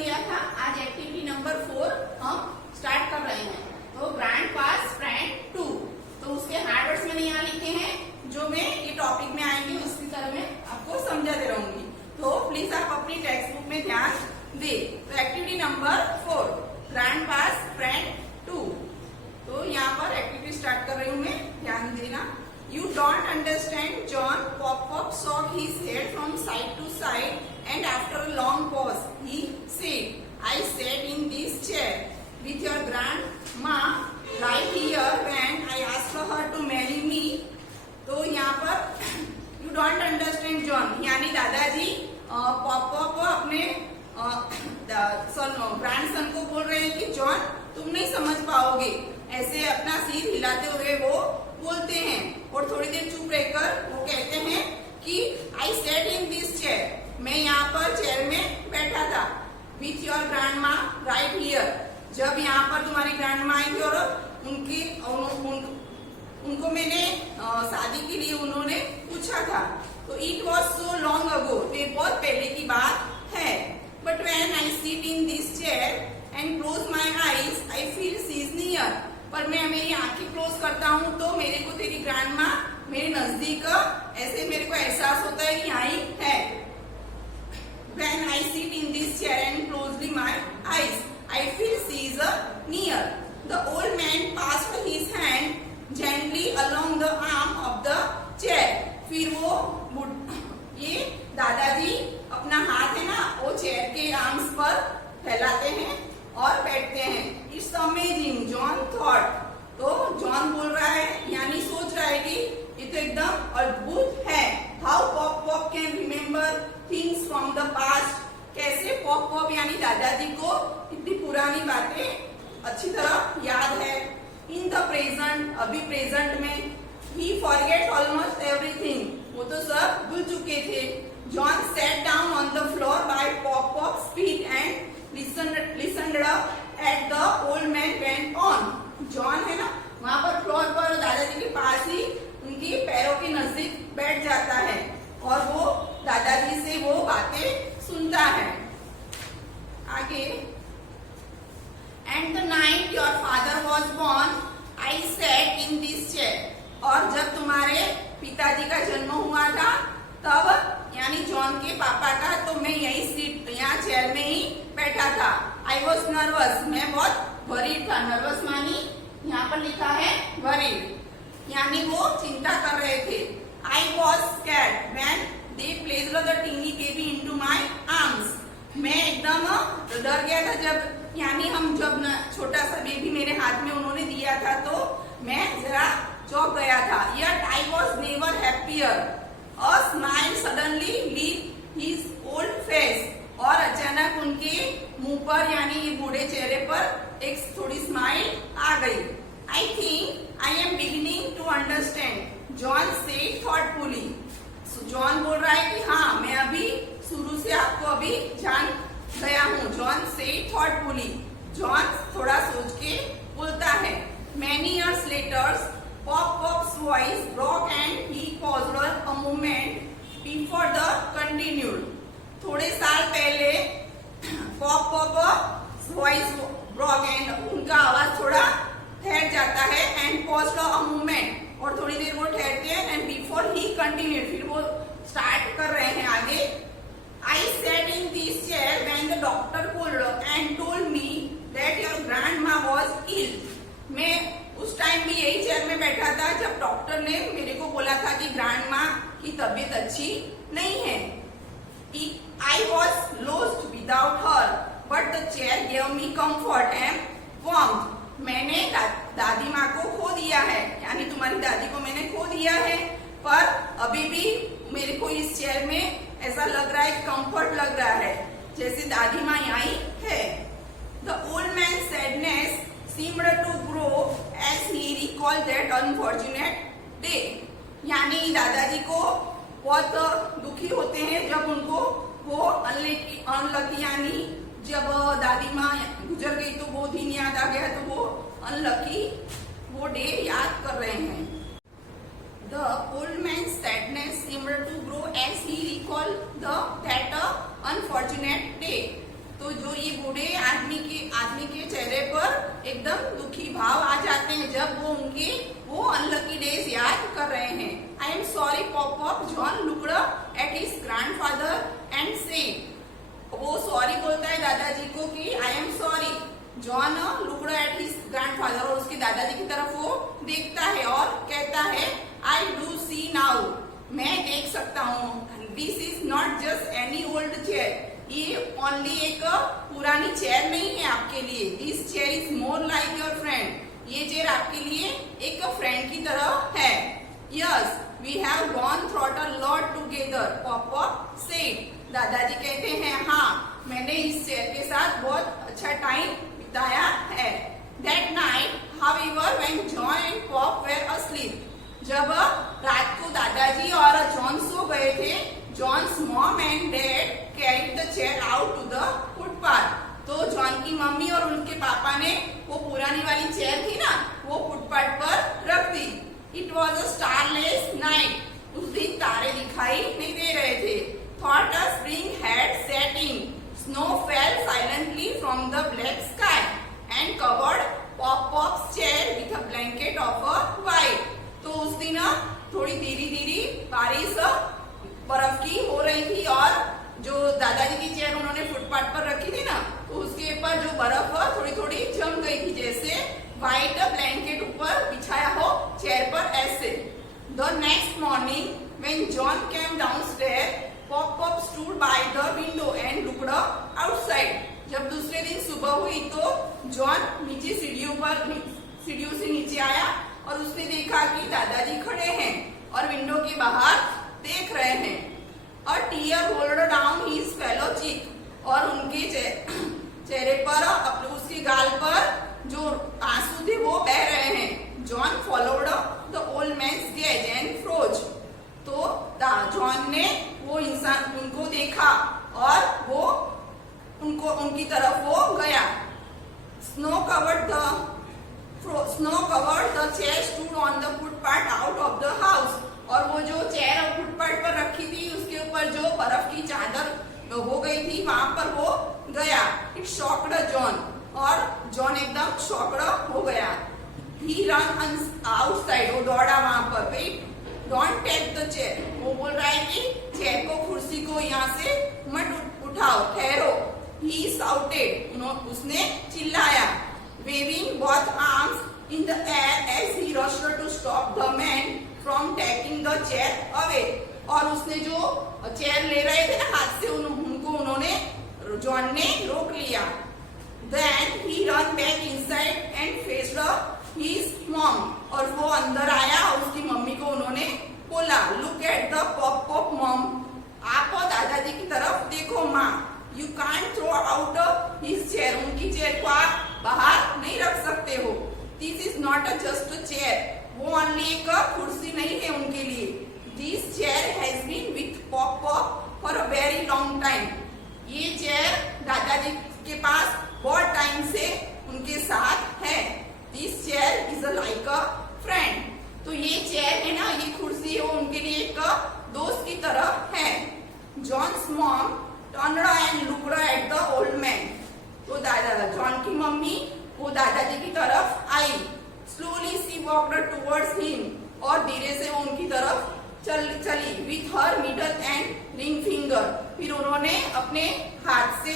दिया था, आज एक्टिविटी नंबर 4 हम स्टार्ट कर रहे हैं। तो ग्रैंड पास फ्रेंड 2, तो उसके हार्ड वर्ड्स मैंने यहाँ लिखे हैं, जो मैं ये टॉपिक में आएंगे उसकी तरह मैं आपको समझाते रहूंगी। तो प्लीज आप अपनी टेक्स्ट बुक में ध्यान दे। तो एक्टिविटी नंबर 4 ग्रैंड पास फ्रेंड 2, तो यहाँ पर एक्टिविटी स्टार्ट कर रही हूँ मैं, ध्यान देना। You don't understand. John Pop shook his head from side to side, and after a long pause, he said, "I sat in this chair with your grandma right here when I asked her to marry me." तो यहाँ पर you don't understand John, यानी दादाजी pop को अपने grandson को बोल रहे हैं कि जॉन तुम नहीं समझ पाओगे, ऐसे अपना सिर हिलाते हुए वो बोलते हैं। और थोड़ी देर चुप रहकर वो कहते हैं कि आई सेट इन दिस चेयर, मैं यहाँ पर चेयर में बैठा था, with your grandma right here, जब यहाँ पर तुम्हारी ग्रैंडमा आई थी और उनको मैंने शादी के लिए उन्होंने पूछा था। तो it was so long ago, ये बहुत पहले की बात है। But when I sit in this chair and close my eyes I feel she is near, पर मैं मेरी आंखें क्लोज करता हूँ तो मेरे को तेरी ग्रैंडमा मेरे नजदीक ऐसे मेरे को एहसास होता है कि यहाँ ही है। When I sit in this chair and closely my eyes, I feel she is near. The old man passed his hand gently along the arm of the chair. फिर वो ये दादाजी अपना हाथ है ना वो चेयर के आर्म्स पर फैलाते हैं और बैठते हैं। इट्स अमेजिंग जॉन थॉट, तो जॉन बोल रहा है यानी सोच रहा है कि ये तो एकदम अद्भुत है। How pop can remember things from the past, कैसे पॉप यानी दादाजी को इतनी पुरानी बातें अच्छी तरह याद है। इन द प्रेजेंट, अभी प्रेजेंट में, ही फॉरगेट ऑलमोस्ट एवरीथिंग, वो तो सब भूल चुके थे। John set down on the floor bye pop feet and listened at the old man went on. John है ना वहाँ पर फ्लोर पर दादाजी के पास ही उनकी पैरों के नजदीक बैठ जाता है और वो दादाजी से वो बातें सुनता है। आगे, and the night your father was born, I sat in this chair. और जब तुम्हारे पिताजी का जन्म हुआ था तब यानी जॉन के पापा का, तो मैं यही सीट यहाँ चेयर में ही बैठा था। आई वॉज नर्वस, मैं बहुत वरीड था। नर्वस मानी यहाँ पर लिखा है वरीड, यानी वो चिंता कर रहे थे। I was scared when they placed the tiny baby into my arms, मैं एकदम डर गया था जब यानी हम जब छोटा सा बेबी मेरे हाथ में उन्होंने दिया था तो मैं जरा चौंक गया था। Yet I was never happier, a smile suddenly lit his old face, और अचानक उनके मुंह पर यानी ये बूढ़े चेहरे पर एक थोड़ी स्माइल आ गई। I think I am beginning to understand, John said thoughtfully. John बोल रहा है कि हाँ मैं अभी शुरू से आपको अभी जान गया हूँ। जॉन said thoughtfully, जॉन थोड़ा सोच के बोलता है। Many years later, Pop's voice broke and he paused a moment before the continued. थोड़े साल पहले पॉप वॉइस ब्रॉक एंड उनका आवाज थोड़ा ठहर जाता है एंड पॉज्ड अ मोमेंट, और थोड़ी देर वो ठहरते हैं एंड बिफोर ही कंटिन्यू, फिर वो स्टार्ट कर रहे हैं आगे। I sat in this chair when the doctor called and told me that your grandma was ill, मैं उस टाइम भी यही चेयर में बैठा था जब डॉक्टर ने मेरे को बोला था कि ग्रैंडमा की तबीयत अच्छी नहीं है। I was lost without her, but the chair gave me comfort and warmth. मैंने दादी माँ को खो दिया है, यानी तुम्हारी दादी को मैंने खो दिया है, पर अभी भी मेरे को इस चेयर में ऐसा लग रहा है, कंफर्ट लग रहा है, जैसे दादी माँ यहाँ है। The old man's sadness seemed to grow as he recalled that unfortunate day. यानी दादाजी को बहुत दुखी होते हैं जब उनको वो अनलकी यानी जब दादी माँ गुजर गई तो वो दिन याद आ गया, तो वो अनलकी वो डे याद कर रहे हैं। The old man's seemed to grow as he recalled that unfortunate day. तो जो ये बूढ़े आदमी के चेहरे पर एकदम दुखी भाव आ जाते हैं जब वो अनलकी डेज याद कर रहे हैं। I am sorry pop John looked at his grandfather and said, वो सॉरी बोलता है दादाजी को कि I am sorry. John looked at his grandfather, और उसके दादाजी की तरफ वो देखता है और कहता है आई डू सी नाउ, मैं देख सकता हूँ। This is not just any old chair, ये ओनली एक पुरानी चेयर नहीं है आपके लिए। This chair is more like your friend, ये चेयर आपके लिए एक फ्रेंड की तरह है। Yes we have gone through a lot together, pop said, दादाजी कहते हैं हाँ मैंने इस चेयर के साथ बहुत अच्छा टाइम बिताया है। That night however when John and pop were asleep, जब रात को दादाजी और जॉन सो गए थे, John's mom and dad carried the chair out to the footpath, तो जॉन की मम्मी और उनके पापा ने वो पुरानी वाली चेयर थी ना, वो फुटपाथ पर रख दी। It was a starless night, उस दिन तारे दिखाई नहीं दे रहे थे। Thought a spring had set in, snow fell silently from the black sky and covered Pop's chair with a blanket of a white. तो उस दिन थोड़ी धीरे बारिश बर्फ की हो रही थी और जो दादाजी की चेयर उन्होंने फुटपाथ पर रखी थी ना, तो उसके ऊपर जो बर्फ थोड़ी थोड़ी जम गई थी, जैसे व्हाइट ब्लैंकेट ऊपर बिछाया हो चेयर पर ऐसे। The next morning when John came downstair, Pop stood by the window and looked outside. जब दूसरे दिन सुबह हुई तो जॉन नीचे सीढ़ियों से नीचे आया और उसने देखा कि दादाजी खड़े हैं और विंडो के बाहर देख रहे हैं। और tear rolled down his fellow cheek, और उनके चेहरे पर उसके गाल पर जो आंसू थे वो बह रहे हैं। John followed the old man's gaze and froze, तो जॉन ने वो इंसान उनको देखा और वो उनकी तरफ वो गया। Snow covered the chair stood on the footpath out of the house, और वो जो चेयर फुटपाथ पर रखी थी उसके ऊपर जो बर्फ की चादर हो गई थी वहां पर वो गया। इट शॉक्ड जॉन, और जॉन एकदम शॉक्ड हो गया। ही रन आउटसाइड, वो दौड़ा वहां पर। Wait don't take the chair, वो बोल रहा है कि चेयर को, कुर्सी को यहाँ से मत उठाओ, ठहरो। ही साउटेड, उसने चिल्लाया। Waving both arms in the air as he rushed to stop the man from taking the chair away, और उसने जो चेयर ले रहे थे ना हाथ से उन्होंने जॉन ने रोक लिया। Then he ran back inside and faced his mom, और वो अंदर आया और उसकी मम्मी को उन्होंने बोला look at the pop mom, आप दादाजी की तरफ देखो माँ। You can't throw out his chair, उनकी चेयर को आप बाहर नहीं रख सकते हो। This is not a just a chair, वो ओनली एक कुर्सी नहीं है उनके लिए। This chair has been with pop for a very long time, ये चेयर दादाजी के पास बहुत टाइम से उनके साथ है। This chair is like a friend, तो ये चेयर है ना, ये कुर्सी है, वो उनके लिए एक दोस्त की तरह है। John's mom turned and looked at the old man, तो जॉन की मम्मी वो दादाजी की तरफ आई। Slowly she walked towards him, और धीरे से वो उनकी तरफ चली। With her middle and ring finger, फिर उन्होंने अपने हाथ से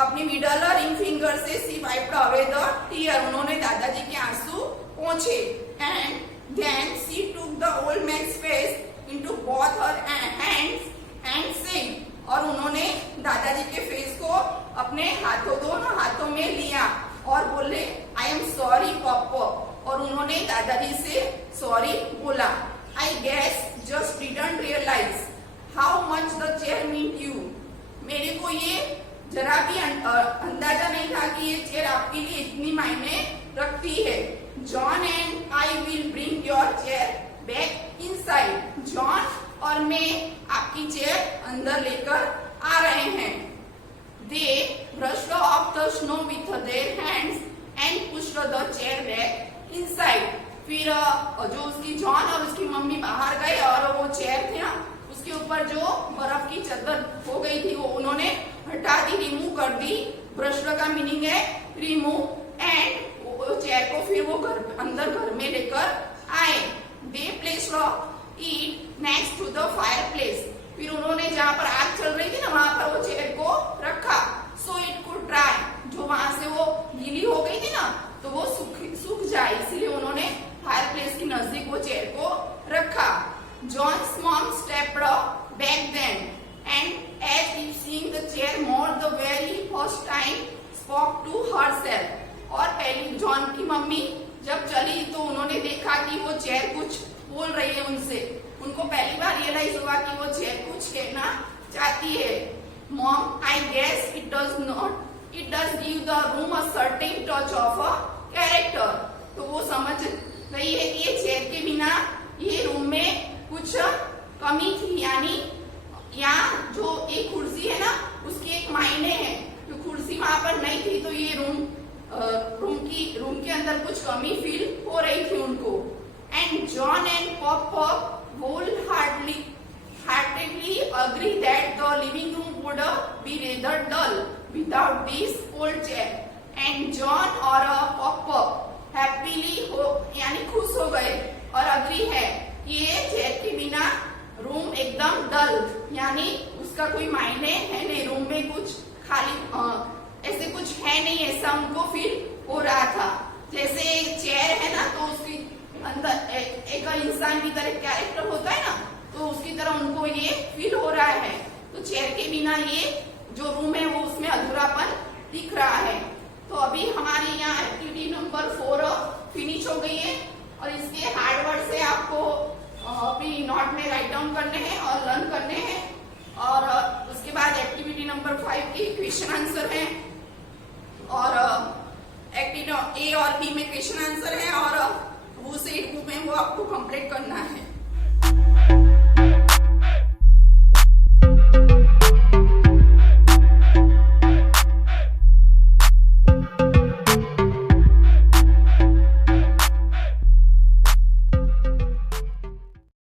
अपनी मिडल और रिंग फिंगर से she wiped away the tear, उन्होंने दादाजी के आंसू पोंछे। And then she took the old man's face into both her hands and said, और उन्होंने दादाजी के फेस को अपने दोनों हाथों में लिया और बोले आई एम सॉरी पॉप, और उन्होंने दादाजी से सॉरी बोला। I guess just didn't realise how much the chair meant you, मेरे को ये जरा भी अंदाजा नहीं था कि ये चेयर आपके लिए इतनी मायने रखती है। John and I will bring your chair back inside, John और मैं आपकी चेयर अंदर लेकर आ रहे हैं। They brushed off the snow with their hands and pushed the chair back inside, फिर जो उसकी जॉन और उसकी मम्मी बाहर गए और वो चेयर थे ना उसके ऊपर जो बर्फ की चादर हो गई थी वो उन्होंने हटा दी, रिमूव कर दी। ब्रश का मीनिंग है रिमूव। एंड चेयर को फिर वो अंदर घर में लेकर आए। They placed it next to the fireplace. फिर उन्होंने जहाँ पर आग चल रही थी ना, वहां पर वो चेयर को रखा। सो इट कुड ड्राई, जो वहां से वो गीली हो गई थी ना, तो वो सूख जाए, इसलिए उन्होंने फायर प्लेस के नजदीक वो चेयर को रखा। John's mom stepped back then and as if seeing the chair more the very first time spoke to herself. और पहली जॉन की मम्मी जब चली तो उन्होंने देखा कि वो चेयर कुछ बोल रही है उनसे। उनको पहली बार रियलाइज हुआ कि वो चेयर कुछ कहना चाहती है। Mom I guess it does give the room a certain touch of a character. तो वो समझ रही है कि ये चेयर के बिना ये रूम में कुछ कमी थी, यानी यहाँ जो एक कुर्सी है ना, उसके एक मायने है। तो कुर्सी वहां पर नहीं थी तो ये रूम के अंदर कुछ कमी फील हो रही थी उनको। And John and pop wholeheartedly agree that the living room would be rather dull without this old chair. And John और पॉप हैप्पीली यानी खुश हो गए और अग्री है कि ये चेयर के बिना रूम एकदम डल, यानी उसका कोई मायने है नहीं, रूम में कुछ खाली ऐसे कुछ है नहीं, ऐसा उनको फील हो रहा था। जैसे चेयर है ना, तो उसकी अंदर एक इंसान की तरह कैरेक्टर होता है ना, तो उसकी तरह उनको ये फील हो रहा है। तो चेयर के बिना ये जो रूम है वो उसमें अधूरापन दिख रहा है। तो अभी हमारी यहाँ एक्टिविटी नंबर 4 फिनिश हो गई है और इसके हार्ड वर्ड से आपको अपनी नोट में राइट डाउन करने हैं और लर्न करने हैं। और उसके बाद एक्टिविटी नंबर 5 के क्वेश्चन आंसर है और एक्टिविटी A और B में क्वेश्चन आंसर है और वो सेट बुक में वो आपको कंप्लीट करना है।